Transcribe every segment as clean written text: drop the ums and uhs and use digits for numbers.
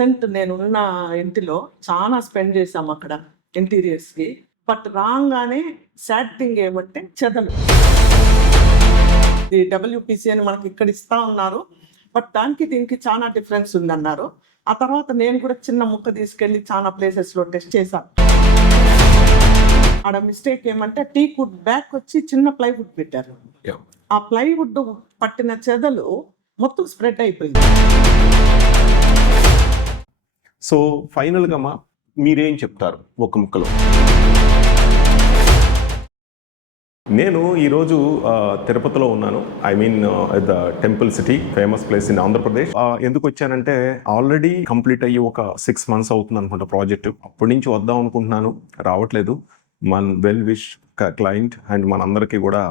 నేనున్న ఇంటిలో చాలా స్పెండ్ చేశాం అక్కడ ఇంటీరియర్స్‌కి. బట్ రాంగానే సాడ్ థింగ్ ఏమంటే చెదలు. ఈ డబ్ల్యూపీసీ అని మనకి ఇక్కడ ఇస్తా ఉన్నారు. బట్ దానికి దీనికి చాలా డిఫరెన్స్ ఉందన్నారు. ఆ తర్వాత నేను కూడా చిన్న ముక్క తీసుకెళ్ళి చాలా ప్లేసెస్‌లో టెస్ట్ చేశాను. ఆడ మిస్టేక్ ఏమంటే టీక్‌వుడ్ బ్యాక్ వచ్చి చిన్న ప్లైవుడ్ పెట్టారు. ఆ ప్లైవుడ్ పట్టిన చెదలు మొత్తం స్ప్రెడ్ అయిపోయింది. సో ఫైనల్గా మీరేం చెప్తారు ఒక ముక్కలో? నేను ఈరోజు తిరుపతిలో ఉన్నాను. I mean the temple city, famous place in Andhra Pradesh. ఎందుకు వచ్చానంటే ఆల్రెడీ కంప్లీట్ అయ్యి ఒక 6 months అవుతుంది అనుకుంటా ప్రాజెక్టు. అప్పటి నుంచి వద్దాం అనుకుంటున్నాను, రావట్లేదు. మన వెల్ విష్ క్లయింట్ అండ్ మనందరికీ కూడా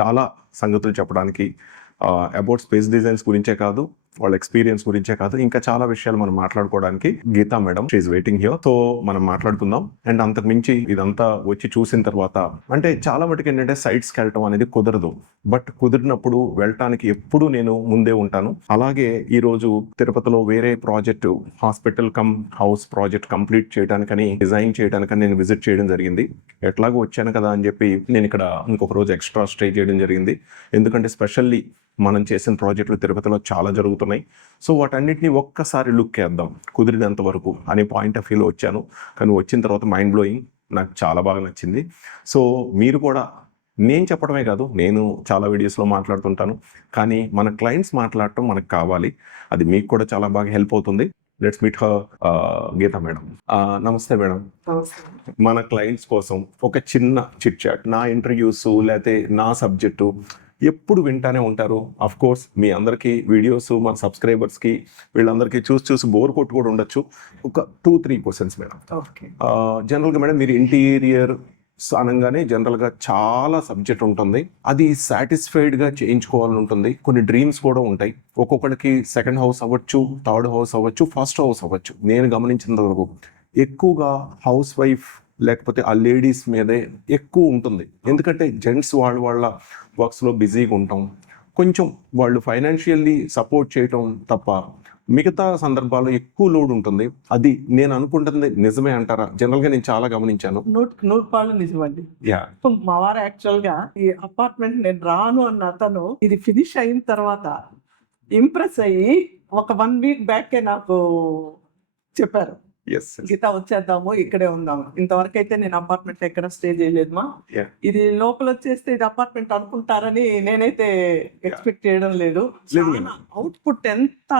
చాలా సంగతులు చెప్పడానికి అబౌట్ స్పేస్ డిజైన్స్ గురించే కాదు, వాళ్ళ ఎక్స్పీరియన్స్ గురించే కాదు, ఇంకా చాలా విషయాలు మనం మాట్లాడుకోవడానికి Geeta madam she is waiting here. So మనం మాట్లాడుకుందాం. అండ్ అంతకు మించి ఇదంతా వచ్చి చూసిన తర్వాత అంటే చాలా మటుకు ఏంటంటే సైట్స్కి వెళ్ళటం అనేది కుదరదు. బట్ కుదిరినప్పుడు వెళ్ళటానికి ఎప్పుడు నేను ముందే ఉంటాను. అలాగే ఈరోజు తిరుపతిలో వేరే project, hospital cum house project complete చేయడానికని, డిజైన్ చేయడానికని నేను విజిట్ చేయడం జరిగింది. ఎట్లాగో వచ్చాను కదా అని చెప్పి నేను ఇక్కడ ఇంకొక రోజు ఎక్స్ట్రా స్టే చేయడం జరిగింది. ఎందుకంటే స్పెషల్లీ మనం చేసిన ప్రాజెక్టులు తిరుపతిలో చాలా జరుగుతున్నాయి. సో వాటన్నిటిని ఒక్కసారి లుక్ వేద్దాం కుదిరినంత వరకు అనే పాయింట్ ఆఫ్ వ్యూలో వచ్చాను. కానీ వచ్చిన తర్వాత మైండ్ బ్లోయింగ్, నాకు చాలా బాగా నచ్చింది. సో మీరు కూడా, నేను చెప్పడమే కాదు, నేను చాలా వీడియోస్లో మాట్లాడుతుంటాను, కానీ మన క్లయింట్స్ మాట్లాడటం మనకు కావాలి. అది మీకు కూడా చాలా బాగా హెల్ప్ అవుతుంది. Let's meet her Geeta madam. నమస్తే మేడం. మన క్లయింట్స్ కోసం ఒక చిన్న చిట్ చాట్, నా ఇంటర్వ్యూస్ లేకపోతే నా సబ్జెక్టు ఎప్పుడు వింటానే ఉంటారు. అఫ్ కోర్స్ మీ అందరికీ వీడియోస్, మన సబ్స్క్రైబర్స్కి వీళ్ళందరికీ చూసి బోర్ కొట్టు కూడా ఉండొచ్చు. ఒక 2-3 క్వశ్చన్స్ మేడం. జనరల్గా మేడం మీరు ఇంటీరియర్ అనగానే జనరల్గా చాలా సబ్జెక్ట్ ఉంటుంది. అది సాటిస్ఫైడ్గా చేయించుకోవాలని ఉంటుంది. కొన్ని డ్రీమ్స్ కూడా ఉంటాయి. ఒక్కొక్కరికి సెకండ్ హౌస్ అవ్వచ్చు, థర్డ్ హౌస్ అవ్వచ్చు, ఫస్ట్ హౌస్ అవ్వచ్చు. నేను గమనించినంత వరకు ఎక్కువగా హౌస్ వైఫ్ లేకపోతే ఆ లేడీస్ మీదే ఎక్కువ ఉంటుంది. ఎందుకంటే జెంట్స్ వాళ్ళ వర్క్స్లో బిజీగా ఉంటాం, కొంచెం వాళ్ళు ఫైనాన్షియల్లీ సపోర్ట్ చేయటం తప్ప మిగతా సందర్భాల్లో ఎక్కువ లోడ్ ఉంటుంది. అది నేను అనుకుంటుంది నిజమే అంటారా? జనరల్గా నేను చాలా గమనించాను. 100% నిజమండి. మా వారు యాక్చువల్గా ఈ అపార్ట్మెంట్ నేను రాను అన్న అతను ఇది ఫినిష్ అయిన తర్వాత ఇంప్రెస్ అయ్యి ఒక 1 week బ్యాకే నాకు చెప్పారు, గీతా వచ్చేద్దాము, ఇక్కడే ఉందాము. ఇంతవరకు అయితే నేను అపార్ట్మెంట్ ఎక్కడ స్టే చేయలేదు. ఇది లోపల వచ్చేస్తే ఇది అపార్ట్మెంట్ అనుకుంటారని నేనైతే ఎక్స్పెక్ట్ చేయడం లేదు. అవుట్పుట్ ఎంత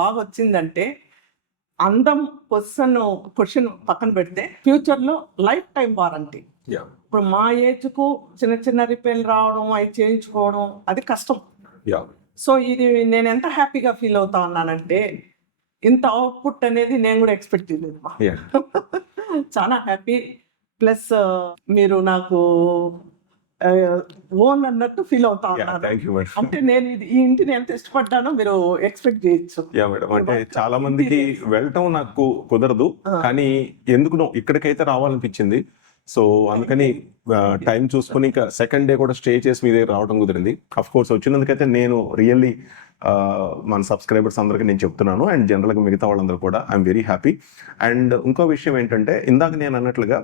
బాగా వచ్చిందంటే, అందం క్వశ్చన్ పక్కన పెడితే ఫ్యూచర్ లో లైఫ్ టైం వారంటీ. ఇప్పుడు మా ఏజ్ కు చిన్న రిపేర్లు రావడం, అవి చేయించుకోవడం అది కష్టం. సో ఇది నేను ఎంత హ్యాపీగా ఫీల్ అవుతా ఉన్నానంటే, ఇంత అవుట్పుట్ అనేది నేను కూడా ఎక్స్పెక్ట్ చేయలేదు. చాలా హ్యాపీ. ప్లస్ మీరు నాకు ఓన్ అన్నట్టు ఫీల్ అవుతా ఉన్నాను. అంటే నేను ఈ ఇంటిని ఎంత ఇష్టపడ్డానో మీరు ఎక్స్పెక్ట్ చేయొచ్చు. అంటే చాలా మందికి వెళ్ళటం నాకు కుదరదు, కానీ ఎందుకునో ఇక్కడికైతే రావాలనిపించింది. సో అందుకని టైం చూసుకుని ఇంకా సెకండ్ డే కూడా స్టే చేసి మీ దగ్గర రావడం కుదిరింది. అఫ్ కోర్స్ వచ్చినందుకైతే నేను రియల్లీ మన సబ్స్క్రైబర్స్ అందరికీ నేను చెప్తున్నాను, అండ్ జనరల్గా మిగతా వాళ్ళందరూ కూడా ఐఎమ్ వెరీ హ్యాపీ. అండ్ ఇంకో విషయం ఏంటంటే, ఇందాక నేను అన్నట్లుగా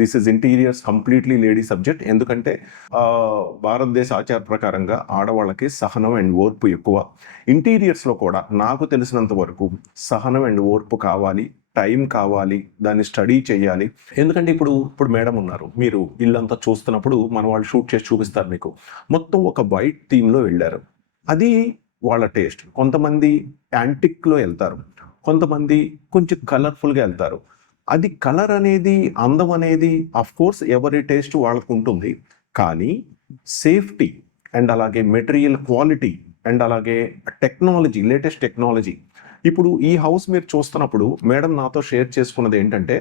this is interiors completely lady subject. ఎందుకంటే భారతదేశ ఆచార ప్రకారంగా ఆడవాళ్ళకి సహనం అండ్ ఓర్పు ఎక్కువ. ఇంటీరియర్స్లో కూడా నాకు తెలిసినంత వరకు సహనం అండ్ ఓర్పు కావాలి, టైం కావాలి, దాన్ని స్టడీ చేయాలి. ఎందుకంటే ఇప్పుడు మేడం ఉన్నారు, మీరు ఇల్లంతా చూస్తున్నప్పుడు మన వాళ్ళు షూట్ చేసి చూపిస్తారు మీకు. మొత్తం ఒక వైట్ థీమ్లో వెళ్ళారు, అది వాళ్ళ టేస్ట్. కొంతమంది యాంటిక్లో వెళ్తారు, కొంతమంది కొంచెం కలర్ఫుల్గా వెళ్తారు. అది కలర్ అనేది, అందం అనేది అఫ్ కోర్స్ ఎవరి టేస్ట్ వాళ్ళకు ఉంటుంది. కానీ సేఫ్టీ అండ్ అలాగే మెటీరియల్ క్వాలిటీ అండ్ అలాగే టెక్నాలజీ, లేటెస్ట్ టెక్నాలజీ. ఇప్పుడు ఈ హౌస్ మీరు చూస్తున్నప్పుడు మేడం నాతో షేర్ చేసుకున్నది ఏంటంటే,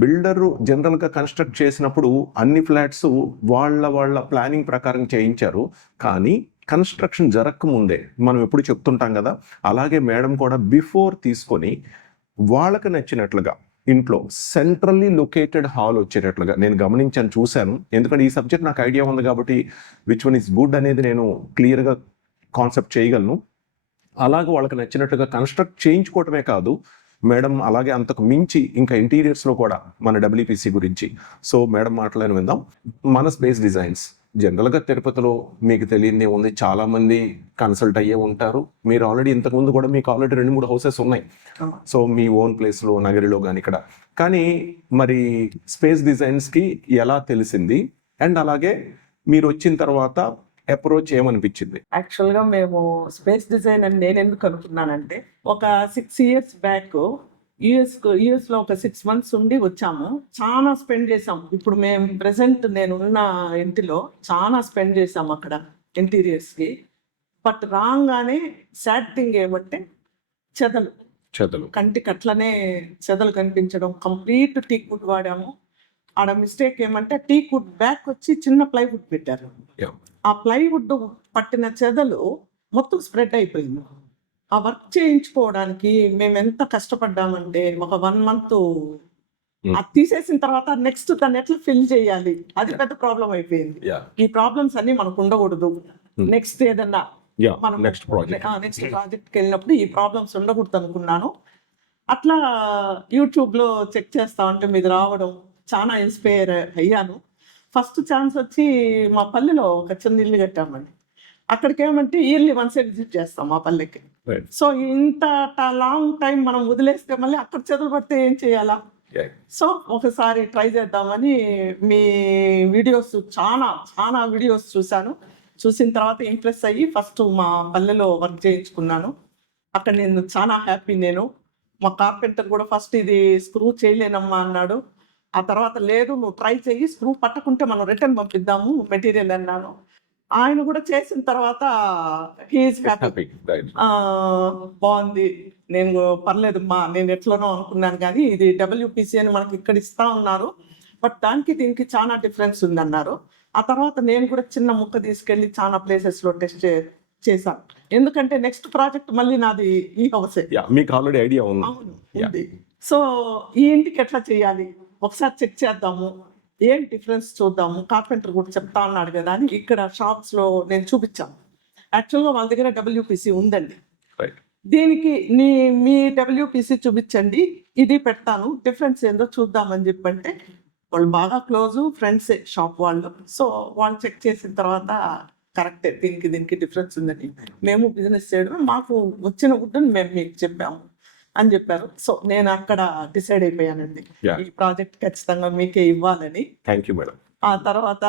బిల్డరు జనరల్గా కన్స్ట్రక్ట్ చేసినప్పుడు అన్ని ఫ్లాట్స్ వాళ్ళ ప్లానింగ్ ప్రకారం చేయించారు. కానీ కన్స్ట్రక్షన్ జరగకముందే మనం ఎప్పుడు చెప్తుంటాం కదా, అలాగే మేడం కూడా బిఫోర్ తీసుకొని వాళ్ళకి నచ్చినట్లుగా ఇంట్లో సెంట్రల్లీ లొకేటెడ్ హాల్ వచ్చేటట్లుగా నేను గమనించాను, చూశాను. ఎందుకంటే ఈ సబ్జెక్ట్ నాకు ఐడియా ఉంది కాబట్టి విచ్ వన్ ఈస్ గుడ్ అనేది నేను క్లియర్గా కాన్సెప్ట్ చేయగలను. అలాగే వాళ్ళకి నచ్చినట్టుగా కన్స్ట్రక్ట్ చేయించుకోవటమే కాదు, మేడం అలాగే అంతకు మించి ఇంకా ఇంటీరియర్స్లో కూడా మన డబ్ల్యూపీసీ గురించి సో మేడం మాటలను విందాం. మన స్పేస్ డిజైన్స్ జనరల్గా తిరుపతిలో మీకు తెలియదే ఉంది, చాలామంది కన్సల్ట్ అయ్యే ఉంటారు. మీరు ఆల్రెడీ ఇంతకుముందు కూడా మీకు ఆల్రెడీ 2-3 హౌసెస్ ఉన్నాయి. సో మీ ఓన్ ప్లేస్లో నగరిలో కానీ ఇక్కడ కానీ మరి స్పేస్ డిజైన్స్కి ఎలా తెలిసింది అండ్ అలాగే మీరు వచ్చిన తర్వాత అప్రోచ్ ఏమనిపించింది? యాక్చువల్గా మేము స్పేస్ డిజైన్ అని నేను ఎందుకు అనుకున్నానంటే, ఒక 6 years బ్యాక్ యుఎస్లో ఒక 6 months ఉండి వచ్చాము. చాలా స్పెండ్ చేసాం. ఇప్పుడు మేము ప్రెసెంట్ నేను ఉన్న ఇంటిలో చాలా స్పెండ్ చేసాం అక్కడ ఇంటీరియర్స్కి. బట్ రాగానే సాడ్ థింగ్ ఏమంటే చెదలు కంటికి అట్లనే చెదలు కనిపించడం. కంప్లీట్ టీక్ వుడ్ వాడాము. ఆడ మిస్టేక్ ఏమంటే టీక్ వుడ్ బ్యాక్ వచ్చి చిన్న ప్లైవుడ్ పెట్టారు. ఆ ప్లైవుడ్ పట్టిన చెదలు మొత్తం స్ప్రెడ్ అయిపోయింది. ఆ వర్క్ చేయించుకోవడానికి మేము ఎంత కష్టపడ్డామంటే ఒక 1 month అది తీసేసిన తర్వాత నెక్స్ట్ దాన్ని ఎట్లా ఫిల్ చేయాలి అది పెద్ద ప్రాబ్లం అయిపోయింది. ఈ ప్రాబ్లమ్స్ అన్ని మనకు ఉండకూడదు. నెక్స్ట్ ఏదన్నా మనం నెక్స్ట్ ప్రాజెక్ట్కి వెళ్ళినప్పుడు ఈ ప్రాబ్లమ్స్ ఉండకూడదు అనుకున్నాను. అట్లా యూట్యూబ్లో చెక్ చేస్తా ఉంటే మీది రావడం చాలా ఇన్స్పైర్ అయ్యాను. ఫస్ట్ ఛాన్స్ వచ్చి మా పల్లెలో ఒక చిన్న ఇల్లు కట్టామండి. అక్కడికి ఏమంటే ఇయర్లీ వన్సే విజిట్ చేస్తాం మా పల్లెకి. సో ఇంత లాంగ్ టైం మనం వదిలేస్తే మళ్ళీ అక్కడ చెదలు పడితే ఏం చేయాలా? సో ఒకసారి ట్రై చేద్దామని మీ వీడియోస్ చాలా వీడియోస్ చూసిన తర్వాత ఇంప్రెస్ అయ్యి ఫస్ట్ మా పల్లెలో వర్క్ చేయించుకున్నాను. అక్కడ నేను చాలా హ్యాపీ. మా కార్పెంటర్ కూడా ఫస్ట్ ఇది స్క్రూ చేయలేనమ్మా అన్నాడు. ఆ తర్వాత లేదు నువ్వు ట్రై చెయ్యి, స్క్రూ పట్టకుంటే మనం రిటర్న్ పంపిద్దాము మెటీరియల్ అన్నాను. ఆయన కూడా చేసిన తర్వాత హీఈస్ హ్యాపీ. బాగుంది, నేను పర్లేదమ్మా, నేను ఎట్లనో అనుకున్నాను కానీ ఇది డబ్ల్యూపీసీ అని మనకి ఇక్కడ ఇస్తా ఉన్నారు, బట్ దీనికి చాలా డిఫరెన్స్ ఉంది అన్నారు. ఆ తర్వాత నేను కూడా చిన్న ముక్క తీసుకెళ్ళి చాలా ప్లేసెస్లో టెస్ట్ చేశాను. ఎందుకంటే నెక్స్ట్ ప్రాజెక్ట్ మళ్ళీ నాది ఈ హౌసే. మీకు ఆల్రెడీ ఐడియా ఉంది. సో ఈ ఇంటికి ఎట్లా చేయాలి ఒకసారి చెక్ చేద్దాము, ఏం డిఫరెన్స్ చూద్దాము. కార్పెంటర్ కూడా చెప్తా ఉన్నాడు కదా అని ఇక్కడ షాప్స్లో నేను చూపించాను. యాక్చువల్గా వాళ్ళ దగ్గర డబ్ల్యూపీసీ ఉందండి. దీనికి మీ డబ్ల్యూపీసీ చూపించండి, ఇది పెడతాను, డిఫరెన్స్ ఏందో చూద్దామని చెప్పంటే వాళ్ళు బాగా క్లోజు ఫ్రెండ్సే షాప్ వాళ్ళు. సో వాళ్ళు చెక్ చేసిన తర్వాత కరెక్టే, దీనికి డిఫరెన్స్ ఉందని మేము బిజినెస్ చేయడం, మాకు వచ్చిన వుడ్ని మేము మీకు చెప్పాము అని చెప్పారు. సో నేను అక్కడ డిసైడ్ అయిపోయానండి, ఈ ప్రాజెక్ట్ ఖచ్చితంగా మీకే ఇవ్వాలని. Thank you madam. ఆ తర్వాత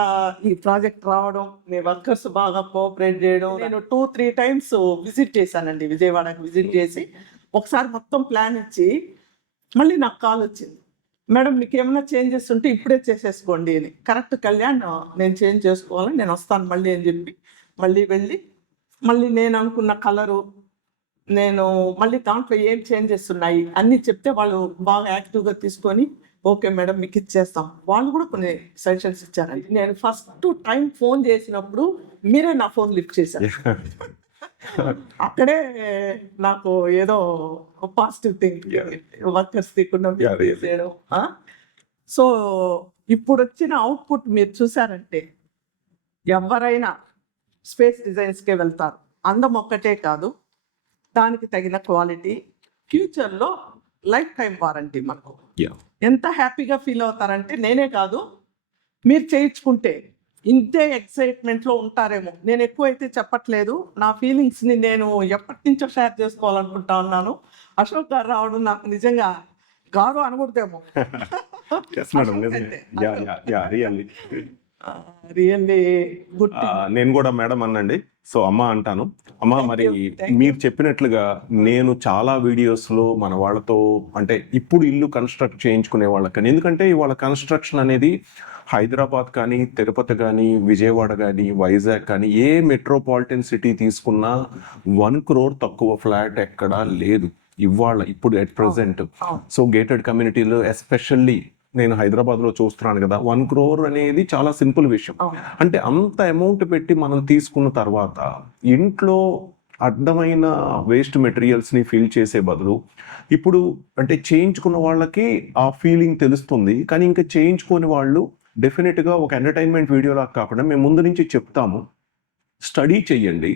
ఈ ప్రాజెక్ట్ రావడం, మీ వర్కర్స్ బాగా కోఆపరేట్ చేయడం. నేను 2-3 times విజిట్ చేశానండి, విజయవాడకి విజిట్ చేసి ఒకసారి మొత్తం ప్లాన్ ఇచ్చి మళ్ళీ నాకు కాల్ వచ్చింది, మేడం మీకు ఏమైనా చేంజెస్ ఉంటే ఇప్పుడే చేసేసుకోండి అని. కరెక్ట్ కళ్యాణ్, నేను చేంజ్ చేసుకోవాలని నేను వస్తాను మళ్ళీ అని చెప్పి మళ్ళీ వెళ్ళి మళ్ళీ నేను అనుకున్న కలరు, నేను మళ్ళీ దాంట్లో ఏం చేంజెస్ ఉన్నాయి అన్నీ చెప్తే వాళ్ళు బాగా యాక్టివ్గా తీసుకొని ఓకే మేడం మీకు ఇచ్చేస్తాం. వాళ్ళు కూడా కొన్ని సజెషన్స్ ఇచ్చారండి. నేను ఫస్ట్ టైం ఫోన్ చేసినప్పుడు మీరే నా ఫోన్ లిఫ్ట్ చేశారు. అక్కడే నాకు ఏదో పాజిటివ్ థింగ్ వర్కర్స్ తీకుండా చేయడం. సో ఇప్పుడు వచ్చిన అవుట్పుట్ మీరు చూసారంటే ఎవరైనా స్పేస్ డిజైన్స్కే వెళ్తారు. అందం ఒక్కటే కాదు, దానికి తగిన క్వాలిటీ, ఫ్యూచర్లో లైఫ్ టైం వారంటీ. మనకు ఎంత హ్యాపీగా ఫీల్ అవుతారంటే నేనే కాదు మీరు చేయించుకుంటే ఇంతే ఎక్సైట్మెంట్లో ఉంటారేమో. నేను ఎక్కువైతే చెప్పట్లేదు, నా ఫీలింగ్స్ని నేను ఎప్పటి నుంచో షేర్ చేసుకోవాలనుకుంటా ఉన్నాను. అశోక్ గారు రావడం నాకు నిజంగా గారు అనకూడదేమో, రియల్లీ గుడ్. నేను కూడా మేడం అనండి, సో అమ్మ అంటాను. అమ్మ మరి మీరు చెప్పినట్లుగా నేను చాలా వీడియోస్లో మన వాళ్ళతో అంటే ఇప్పుడు ఇల్లు కన్స్ట్రక్ట్ చేయించుకునే వాళ్ళకని, ఎందుకంటే ఇవాళ కన్స్ట్రక్షన్ అనేది హైదరాబాద్ కానీ తిరుపతి కానీ విజయవాడ కానీ వైజాగ్ కానీ ఏ మెట్రోపాలిటన్ సిటీ తీసుకున్నా 1 crore తక్కువ ఫ్లాట్ ఎక్కడా లేదు ఇవాళ ఇప్పుడు ఎట్ ప్రెసెంట్. సో గేటెడ్ కమ్యూనిటీలో ఎస్పెషల్లీ నేను హైదరాబాద్లో చూస్తున్నాను కదా, 1 crore అనేది చాలా సింపుల్ విషయం. అంటే అంత అమౌంట్ పెట్టి మనం తీసుకున్న తర్వాత ఇంట్లో అడ్డమైన వేస్ట్ మెటీరియల్స్ని ఫిల్ చేసే బదులు ఇప్పుడు అంటే చేయించుకున్న వాళ్ళకి ఆ ఫీలింగ్ తెలుస్తుంది, కానీ ఇంకా చేయించుకోని వాళ్ళు డెఫినెట్గా ఒక ఎంటర్టైన్మెంట్ వీడియోలా కాకుండా మేము ముందు నుంచి చెప్తాము, స్టడీ చెయ్యండి.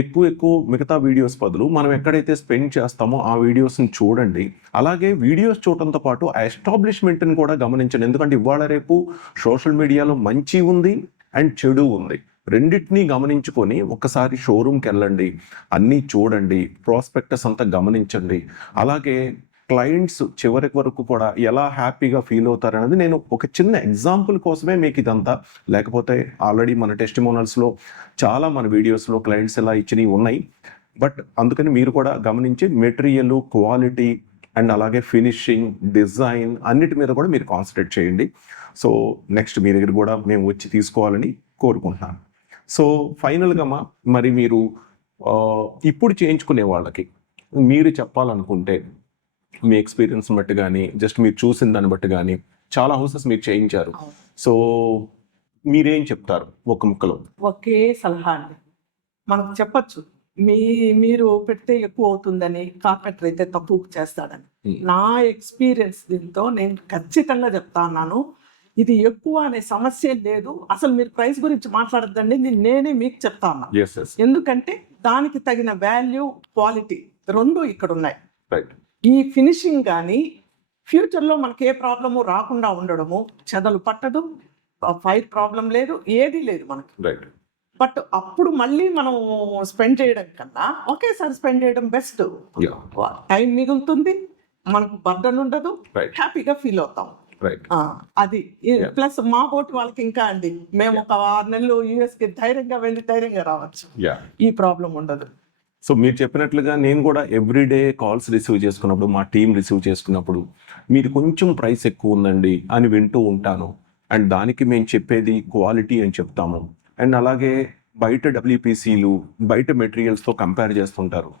ఎక్కువ మిగతా వీడియోస్ బదులు మనం ఎక్కడైతే స్పెండ్ చేస్తామో ఆ వీడియోస్ని చూడండి. అలాగే వీడియోస్ చూడటంతో పాటు ఆ ఎస్టాబ్లిష్మెంట్ని కూడా గమనించండి. ఎందుకంటే ఇవాళ రేపు సోషల్ మీడియాలో మంచి ఉంది అండ్ చెడు ఉంది. రెండింటినీ గమనించుకొని ఒకసారి షోరూమ్కి వెళ్ళండి, అన్నీ చూడండి, ప్రాస్పెక్టస్ అంతా గమనించండి. అలాగే క్లయింట్స్ చివరి వరకు కూడా ఎలా హ్యాపీగా ఫీల్ అవుతారు అనేది నేను ఒక చిన్న ఎగ్జాంపుల్ కోసమే మీకు ఇదంతా. లేకపోతే ఆల్రెడీ మన టెస్టిమోనల్స్లో చాలా మన వీడియోస్లో క్లయింట్స్ ఎలా ఇచ్చినవి ఉన్నాయి. బట్ అందుకని మీరు కూడా గమనించి మెటీరియల్ క్వాలిటీ అండ్ అలాగే ఫినిషింగ్ డిజైన్ అన్నిటి మీద కూడా మీరు కాన్సన్ట్రేట్ చేయండి. సో నెక్స్ట్ మీ దగ్గర కూడా మేము వచ్చి తీసుకోవాలని కోరుకుంటున్నాను. సో ఫైనల్గా మరి మీరు ఇప్పుడు చేయించుకునే వాళ్ళకి మీరు చెప్పాలనుకుంటే మీ ఎక్స్పీరియన్స్ బట్టి కానీ జస్ట్ మీరు చూసిన దాన్ని బట్టి కానీ చాలా హౌసెస్ మీరు చేయించారు. సో మీరేం చెప్తారు ఒక ముక్కలో? ఒకే సలహా అండి, మనకు చెప్పచ్చు మీరు పెడితే ఎక్కువ అవుతుందని, కార్పెంటర్ అయితే తక్కువ చేస్తాడని. నా ఎక్స్పీరియన్స్ దీంతో నేను ఖచ్చితంగా చెప్తా ఉన్నాను, ఇది ఎక్కువ అనే సమస్య లేదు. అసలు మీరు ప్రైస్ గురించి మాట్లాడద్దండి, నేనే మీకు చెప్తా ఉన్నా. ఎందుకంటే దానికి తగిన వాల్యూ క్వాలిటీ రెండు ఇక్కడ ఉన్నాయి. ఈ ఫినిషింగ్ కానీ ఫ్యూచర్లో మనకి ఏ ప్రాబ్లము రాకుండా ఉండడము, చెదలు పట్టదు, ఫైర్ ప్రాబ్లం లేదు, ఏది లేదు మనకి. బట్ అప్పుడు మళ్ళీ మనం స్పెండ్ చేయడం కన్నా ఒకేసారి స్పెండ్ చేయడం బెస్ట్. టైం మిగులుతుంది, మనకు బర్డన్ ఉండదు, హ్యాపీగా ఫీల్ అవుతాం. అది ప్లస్ మా బోటి వాళ్ళకి ఇంకా అండి, మేము ఒక 6 నెలలు యూఎస్కి ధైర్యంగా వెళ్ళి ధైర్యంగా రావచ్చు, ఈ ప్రాబ్లం ఉండదు. సో మీరు చెప్పినట్లుగా నేను కూడా ఎవ్రీడే కాల్స్ రిసీవ్ చేసుకున్నప్పుడు, మా టీం రిసీవ్ చేసుకున్నప్పుడు మీరు కొంచెం ప్రైస్ ఎక్కువ ఉందండి అని వింటూ ఉంటాను. అండ్ దానికి మేము చెప్పేది క్వాలిటీ అని చెప్తాము. అండ్ అలాగే బయట డబ్ల్యూపీసీలు బయట మెటీరియల్స్తో కంపేర్ చేస్తుంటారు.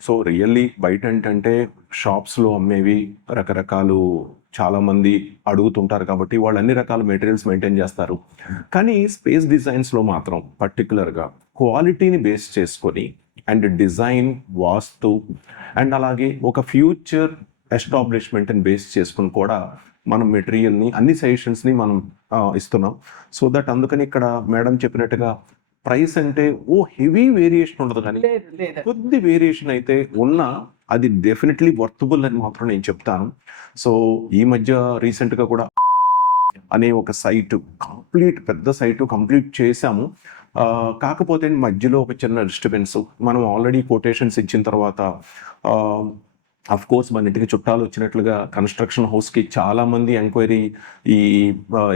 సో రియల్లీ బయట ఏంటంటే షాప్స్లో అమ్మేవి రకరకాలు చాలామంది అడుగుతుంటారు కాబట్టి వాళ్ళు అన్ని రకాల మెటీరియల్స్ మెయింటైన్ చేస్తారు. కానీ స్పేస్ డిజైన్స్లో మాత్రం పర్టికులర్గా క్వాలిటీని బేస్ చేసుకొని అండ్ డిజైన్, వాస్తు అండ్ అలాగే ఒక ఫ్యూచర్ ఎస్టాబ్లిష్మెంట్ని బేస్ చేసుకుని కూడా మనం మెటీరియల్ని అన్ని సజెషన్స్ని మనం ఇస్తున్నాం. సో దట్ అందుకని ఇక్కడ మేడం చెప్పినట్టుగా ప్రైస్ అంటే హెవీ వేరియేషన్ ఉండదు, కానీ కొద్ది వేరియేషన్ అయితే ఉన్నా అది డెఫినెట్లీ వర్తబుల్ అని మాత్రం నేను చెప్తాను. సో ఈ మధ్య రీసెంట్గా కూడా అనే ఒక సైటు పెద్ద సైటు కంప్లీట్ చేశాము. కాకపోతే మధ్యలో ఒక చిన్న డిస్టర్బెన్స్. మనం ఆల్రెడీ కొటేషన్స్ ఇచ్చిన తర్వాత అఫ్ కోర్స్ మన ఇంటికి చుట్టాలు వచ్చినట్లుగా కన్స్ట్రక్షన్ హౌస్కి చాలామంది ఎంక్వైరీ ఈ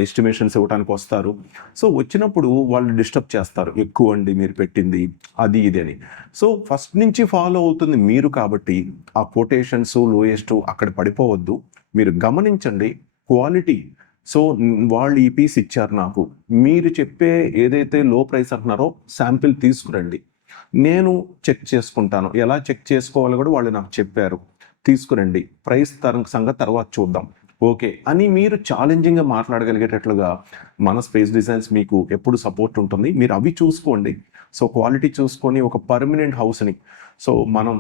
ఎస్టిమేషన్స్ ఇవ్వడానికి వస్తారు. సో వచ్చినప్పుడు వాళ్ళు డిస్టర్బ్ చేస్తారు, ఎక్కువ అండి మీరు పెట్టింది అది ఇది అని. సో ఫస్ట్ నుంచి ఫాలో అవుతుంది మీరు కాబట్టి ఆ కొటేషన్స్ లోయెస్ట్ అక్కడ పడిపోవద్దు, మీరు గమనించండి క్వాలిటీ. సో వాళ్ళు ఈ పీస్ ఇచ్చారు నాకు, మీరు చెప్పే ఏదైతే లో ప్రైస్ అంటున్నారో శాంపిల్ తీసుకురండి, నేను చెక్ చేసుకుంటాను. ఎలా చెక్ చేసుకోవాలో కూడా వాళ్ళు నాకు చెప్పారు, తీసుకురండి, ప్రైస్ సంగతి తర్వాత చూద్దాం ఓకే అని మీరు ఛాలెంజింగ్గా మాట్లాడగలిగేటట్లుగా మన స్పేస్ డిజైన్స్ మీకు ఎప్పుడు సపోర్ట్ ఉంటుంది. మీరు అవి చూసుకోండి. సో క్వాలిటీ చూసుకొని ఒక పర్మనెంట్ హౌస్ని సో మనం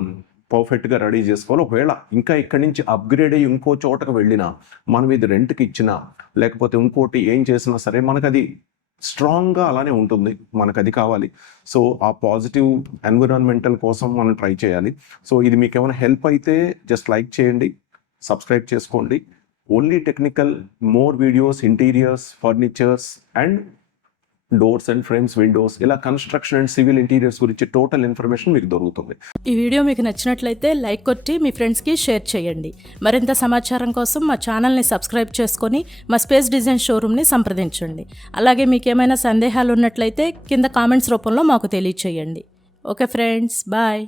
పర్ఫెక్ట్గా రెడీ చేసుకోవాలి. ఒకవేళ ఇంకా ఇక్కడి నుంచి అప్గ్రేడ్ అయ్యి ఇంకో చోటకు వెళ్ళినా, మనం ఇది రెంట్కి ఇచ్చినా లేకపోతే ఇంకోటి ఏం చేసినా సరే మనకు అది స్ట్రాంగ్గా అలానే ఉంటుంది, మనకు అది కావాలి. సో ఆ పాజిటివ్ ఎన్విరాన్మెంటల్ కోసం మనం ట్రై చేయాలి. సో ఇది మీకు ఏమైనా హెల్ప్ అయితే జస్ట్ లైక్ చేయండి, సబ్స్క్రైబ్ చేసుకోండి. Only technical, more videos, interiors, furnitures and doors and frames, Windows, ఇలా కన్స్ట్రక్షన్ అండ్ సివిల్ ఇంటీరియర్స్ గురించి టోటల్ ఇన్ఫర్మేషన్ మీకు దొరుకుతుంది. ఈ వీడియో మీకు నచ్చినట్లయితే లైక్ కొట్టి మీ ఫ్రెండ్స్కి షేర్ చేయండి. మరింత సమాచారం కోసం మా ఛానల్ని సబ్స్క్రైబ్ చేసుకొని మా స్పేస్ డిజైన్ షోరూమ్ని సంప్రదించండి. అలాగే మీకు ఏమైనా సందేహాలు ఉన్నట్లయితే కింద కామెంట్స్ రూపంలో మాకు తెలియచేయండి. Okay friends, bye.